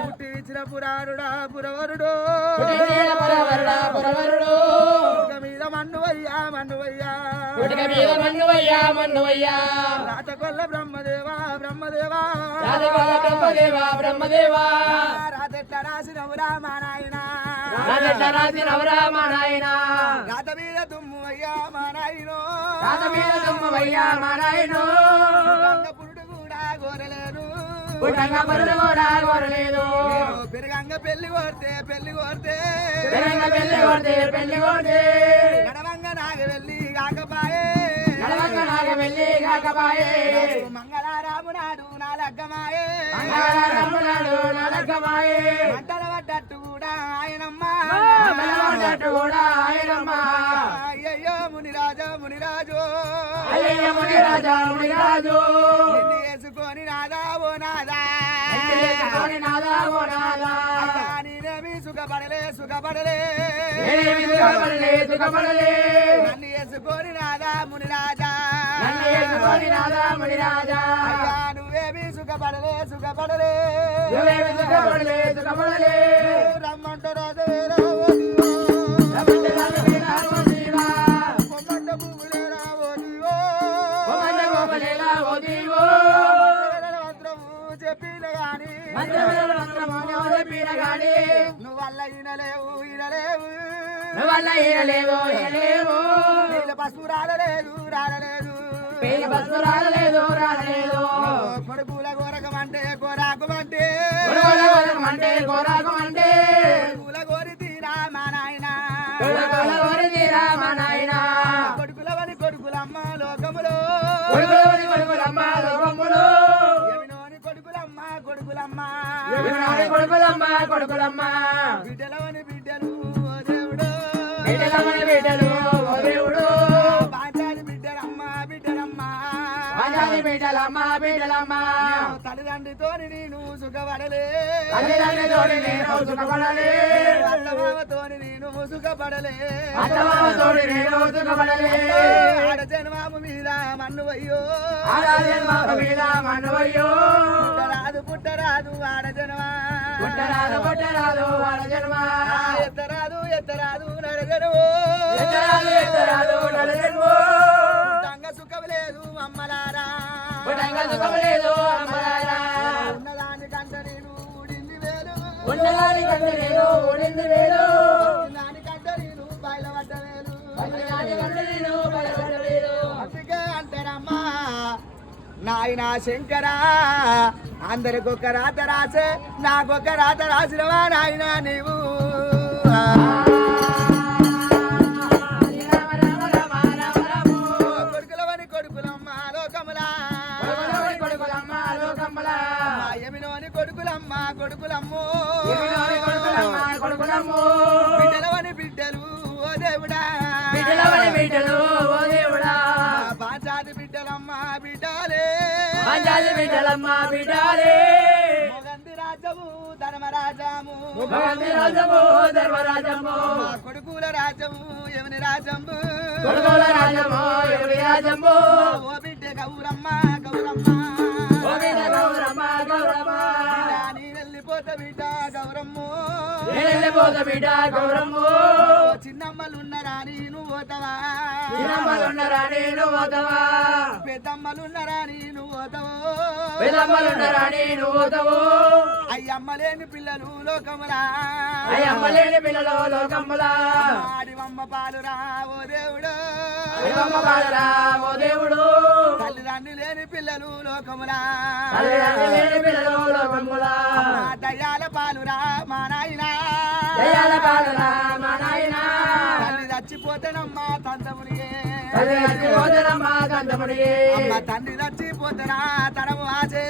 పుట్టించిన పురారుడా పురవరుడు మీద మన్నువయ్యా రాతకొల్ల బ్రహ్మదేవా రాతెట్ల రాసినవురా మా నాయనా రాత మీద దుమ్మువయ్యా మా నాయనో పురుడు కూడా కోరలేదు పెరుగంగ పెళ్లి కోరితే నడవంగ నాగ వెళ్ళి కాకపాయే మంగళారాము నాడు నా లగ్గమాయే మంటల పడ్డట్టు కూడా ఆయనమ్మా అయ్యయ్యో మునిరాజు నిన్ను వేసుకొని నాదా ఓ నాదా నేనేమి సుఖపడలే నన్ను వేసుకొని నాదా మునిరాజా నువ్వేమి సుఖపడలే రమ్మంట రాజవేరా చెప్పిన గాని నువ్వు వల్ల ఈనలేవు పసుపు రాలేదు కొడుకుల కోరకమంటే కోరాకమంటే కొడుకుల కోరి తీరా మా నాయన కొడుకులవని కొడుకులమ్మ లోకములో కొడుకులమ్మ బిడ్డలవని బిడ్డలు ఓ దేవుడు బాజాది బిడ్డలమ్మ తల్లిదండ్రితోని నేను సుఖపడలే అత్తమామతోని నేను సుఖపడలే ఆడ జన్మాము మీద మన్నువయ్యో పుట్టరాదు ఆడ జన్మా ఎత్తరాదు నడజనువు దంగ సుఖం లేదు అమ్మలారా ఉన్నదాని కంట నేను ఊడింది వేలు దాని కంట నేను బయలుపడ్డ వేలు అందుకే అంటారమ్మా నాయనా శంకరా అందరికొక రాత రాసే నాకొక రాత రాసినవా నాయనా నీవు కొడుకులవని కొడుకులమ్మ లోకములా యమినోని కొడుకులమ్మో బిడ్డలవని బిడ్డలు ఓ దేవుడా పాంచాది బిడ్డలమ్మ బిడ్డాలే మొగంది రాజము ధర్మరాజము కొడుకుల రాజము ఎవని రాజము ఓ బిడ్డ గౌరమ్మ నీ వెళ్ళిపోత బిడ్డ గౌరమ్మ చిన్నమ్మలున్నరా నేను పోతవా పెద్దమ్మలున్నరా నేను పోతవో అయ్యమ్మలేని పిల్లలు లోకములా ఆడివమ్మ పాలురా ఓ దేవుడు తల్లిదండ్రి లేని పిల్లలు లోకములా దయ్యాల పాలురా మా నాయనా తల్లి చచ్చిపోతానమ్మా తంతమునిగే అమ్మ తండ్రి చచ్చిపోతారా తరము ఆచే